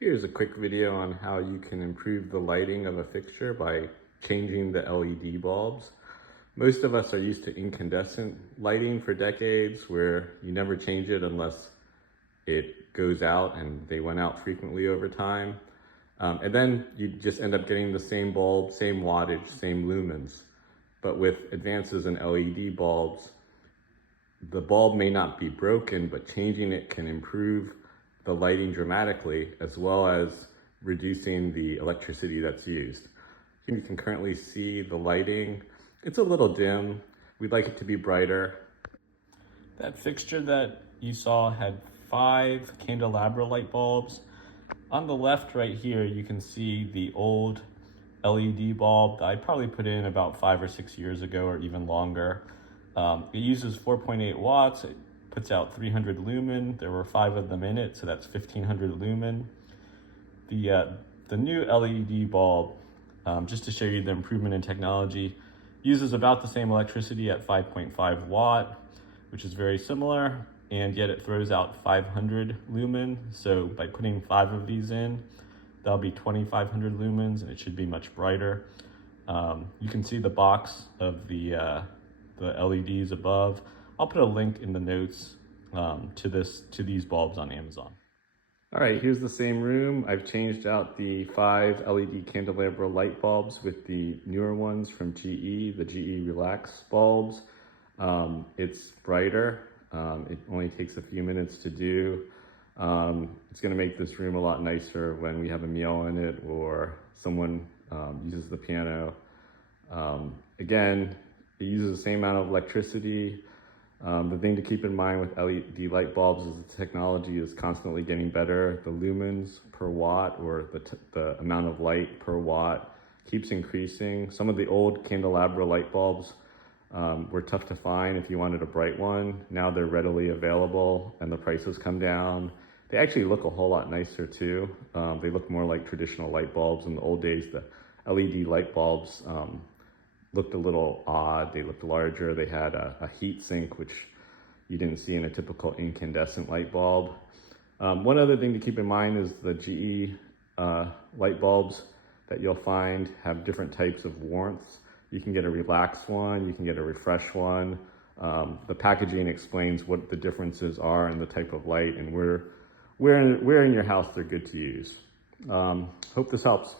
Here's a quick video on how you can improve the lighting of a fixture by changing the LED bulbs. Most of us are used to incandescent lighting for decades where you never change it unless it goes out, and they went out frequently over time. And then you just end up getting the same bulb, same wattage, same lumens. But with advances in LED bulbs, the bulb may not be broken, but changing it can improve the lighting dramatically, as well as reducing the electricity that's used. You can currently see the lighting. It's a little dim. We'd like it to be brighter. That fixture that you saw had 5 candelabra light bulbs. On the left right here, you can see the old LED bulb that I probably put in about 5 or 6 years ago, or even longer. It uses 4.8 watts. It puts out 300 lumen. There were 5 of them in it, so that's 1500 lumen. The new LED bulb, just to show you the improvement in technology, uses about the same electricity at 5.5 watt, which is very similar, and yet it throws out 500 lumen. So by putting 5 of these in, that'll be 2500 lumens, and it should be much brighter. You can see the box of the LEDs above. I'll put a link in the notes to these bulbs on Amazon. All right, here's the same room. I've changed out the 5 LED candelabra light bulbs with the newer ones from GE, the GE Relax bulbs. It's brighter. It only takes a few minutes to do. It's gonna make this room a lot nicer when we have a meal in it or someone uses the piano. Again, it uses the same amount of electricity. The thing to keep in mind with LED light bulbs is the technology is constantly getting better. The lumens per watt, or the amount of light per watt, keeps increasing. Some of the old candelabra light bulbs were tough to find if you wanted a bright one. Now they're readily available and the prices come down. They actually look a whole lot nicer too. They look more like traditional light bulbs. In the old days, the LED light bulbs looked a little odd. They looked larger. They had a heat sink, which you didn't see in a typical incandescent light bulb. One other thing to keep in mind is the GE light bulbs that you'll find have different types of warmths. You can get a relax one, you can get a refresh one. The packaging explains what the differences are in the type of light and where in your house they're good to use. Hope this helps.